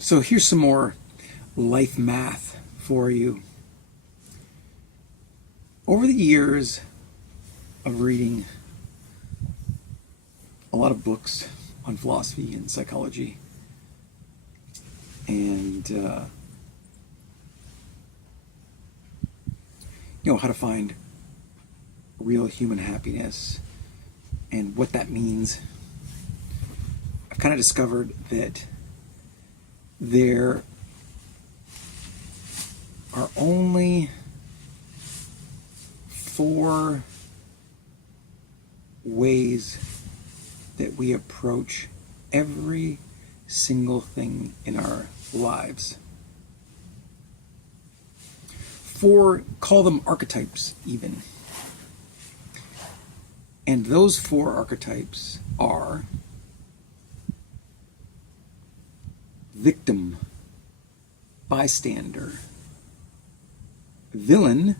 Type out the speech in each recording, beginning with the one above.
So here's some more life math for you. Over the years of reading a lot of books on philosophy and psychology, and how to find real human happiness and what that means, I've kind of discovered that there are only 4 ways that we approach every single thing in our lives. 4, call them archetypes even. And those 4 archetypes are victim, bystander, villain,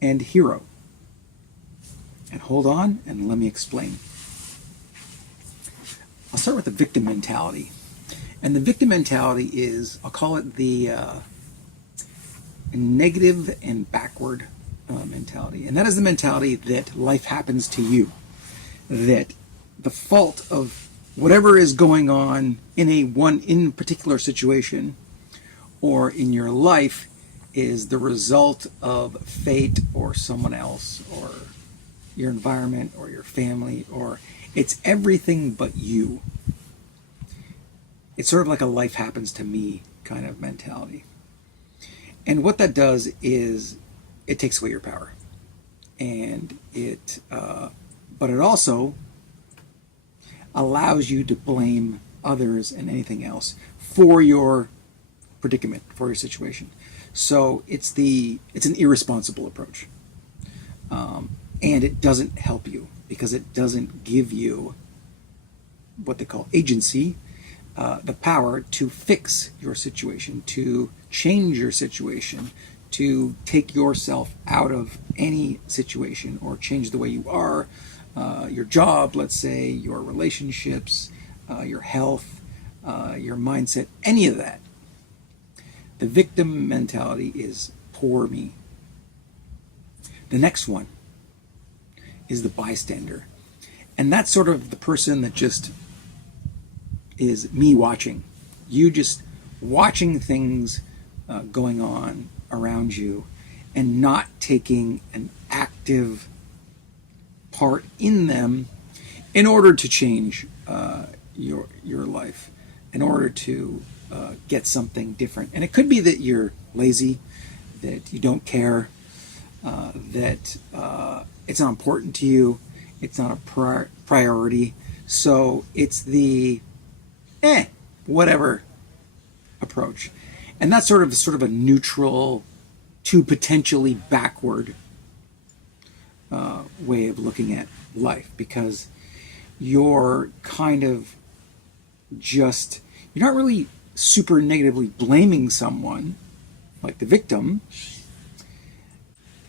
and hero. And hold on and let me explain. I'll start with the victim mentality. And the victim mentality is, I'll call it the negative and backward mentality. And that is the mentality that life happens to you. That the fault of whatever is going on in particular situation or in your life is the result of fate or someone else or your environment or your family, or it's everything but you. It's sort of like a life happens to me kind of mentality. And what that does is it takes away your power. And but it also allows you to blame others and anything else for your predicament, for your situation. So it's an irresponsible approach. And it doesn't help you because it doesn't give you what they call agency, the power to fix your situation, to change your situation, to take yourself out of any situation or change the way you are, your job, let's say, your relationships, your health, your mindset, any of that. The victim mentality is poor me. The next one is the bystander. And that's sort of the person that just is me watching. You just watching things going on around you and not taking an active part in them in order to change your life, in order to get something different. And it could be that you're lazy, that you don't care, that it's not important to you, it's not a priority. So it's the whatever approach. And that's sort of a neutral to potentially backward way of looking at life, because you're kind of you're not really super negatively blaming someone like the victim.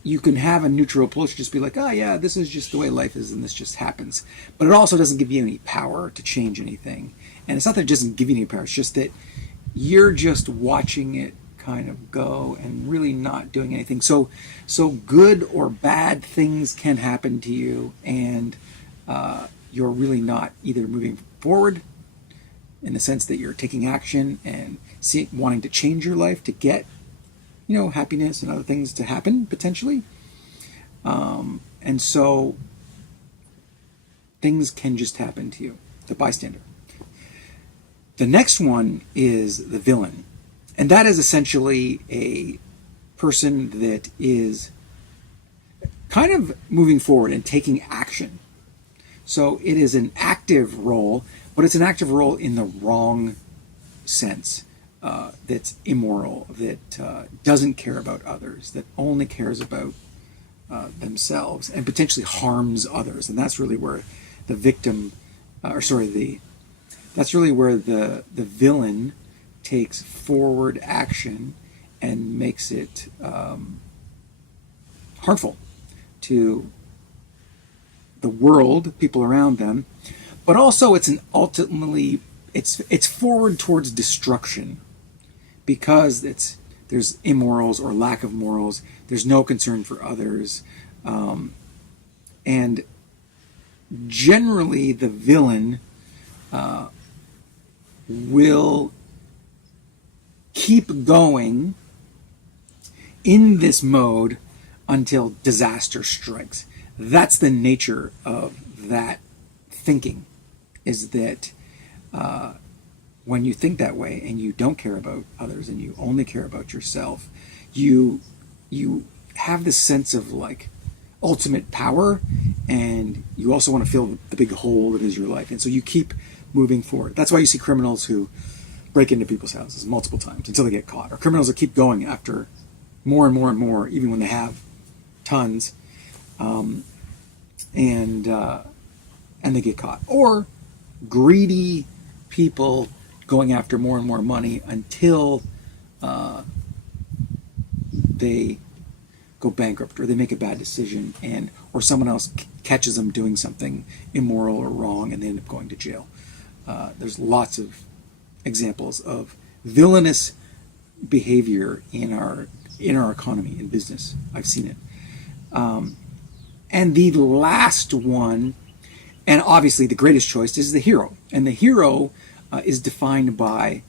You can have a neutral approach, just be like, oh yeah, this is just the way life is and this just happens. But it also doesn't give you any power to change anything. And it's not that it doesn't give you any power, it's just that you're just watching it kind of go and really not doing anything. So good or bad things can happen to you, and you're really not either moving forward in the sense that you're taking action and wanting to change your life to get happiness and other things to happen potentially. And so things can just happen to you, the bystander. The next one is the villain. And that is essentially a person that is kind of moving forward and taking action. So it is an active role, but it's an active role in the wrong sense. That's immoral, that doesn't care about others, that only cares about themselves and potentially harms others. And that's really where the victim, that's really where the villain takes forward action and makes it harmful to the world, people around them. But also it's it's forward towards destruction because there's immorals or lack of morals. There's no concern for others, and generally the villain will keep going in this mode until disaster strikes. That's the nature of that thinking, is that when you think that way and you don't care about others and you only care about yourself, you have this sense of like ultimate power, and you also want to fill the big hole that is your life, and so you keep moving forward. That's why you see criminals who break into people's houses multiple times until they get caught, or criminals that keep going after more and more and more, even when they have tons, and they get caught, or greedy people going after more and more money until they go bankrupt, or they make a bad decision, or someone else catches them doing something immoral or wrong, and they end up going to jail. There's lots of examples of villainous behavior in our economy, in business. I've seen it. And the last one, and obviously the greatest choice, is the hero. And the hero is defined by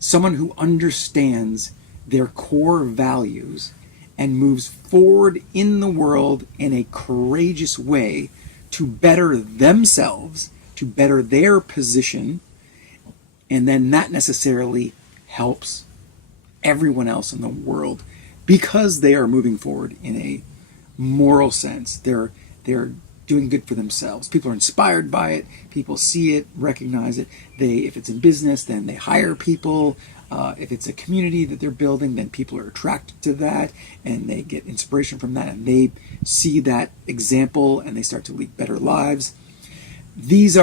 someone who understands their core values and moves forward in the world in a courageous way to better themselves, to better their position, and then that necessarily helps everyone else in the world because they are moving forward in a moral sense. They're doing good for themselves. People are inspired by it. People see it, recognize it. If it's in business, then they hire people. If it's a community that they're building, then people are attracted to that, and they get inspiration from that, and they see that example, and they start to lead better lives. This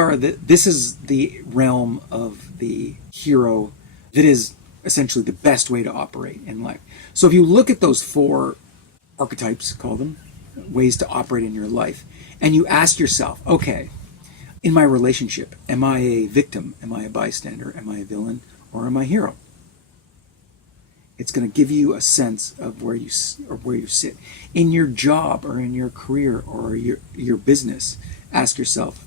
is the realm of the hero that is essentially the best way to operate in life. So if you look at those 4 archetypes, call them, ways to operate in your life, and you ask yourself, okay, in my relationship, am I a victim? Am I a bystander? Am I a villain? Or am I a hero? It's going to give you a sense of where you sit. In your job or in your career or your business, ask yourself,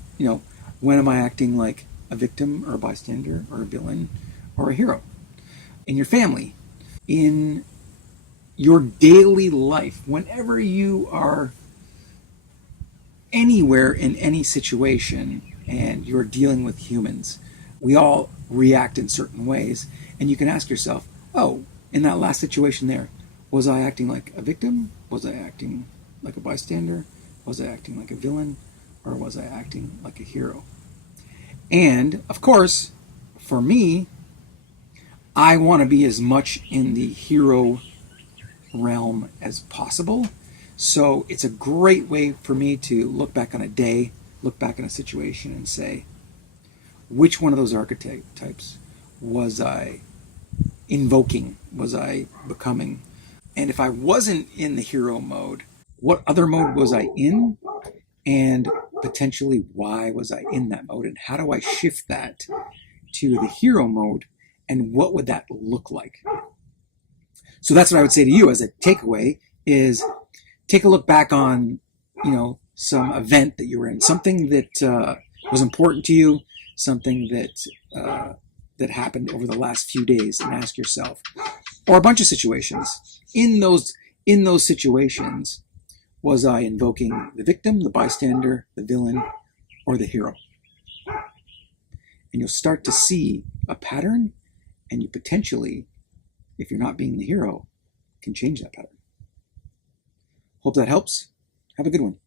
when am I acting like a victim or a bystander or a villain or a hero? In your family, in your daily life, whenever you are anywhere in any situation and you're dealing with humans, we all react in certain ways, and you can ask yourself, oh, in that last situation there, was I acting like a victim? Was I acting like a bystander? Was I acting like a villain? Or was I acting like a hero? And, of course, for me, I want to be as much in the hero realm as possible. So it's a great way for me to look back on a day, look back on a situation, and say, which one of those archetypes was I invoking? Was I becoming? And if I wasn't in the hero mode, what other mode was I in? And potentially, why was I in that mode? And how do I shift that to the hero mode? And what would that look like? So that's what I would say to you as a takeaway is take a look back on, some event that you were in, something that was important to you, something that happened over the last few days, and ask yourself, or a bunch of situations. In those situations, was I invoking the victim, the bystander, the villain, or the hero? And you'll start to see a pattern, and you potentially, if you're not being the hero, can change that pattern. Hope that helps. Have a good one.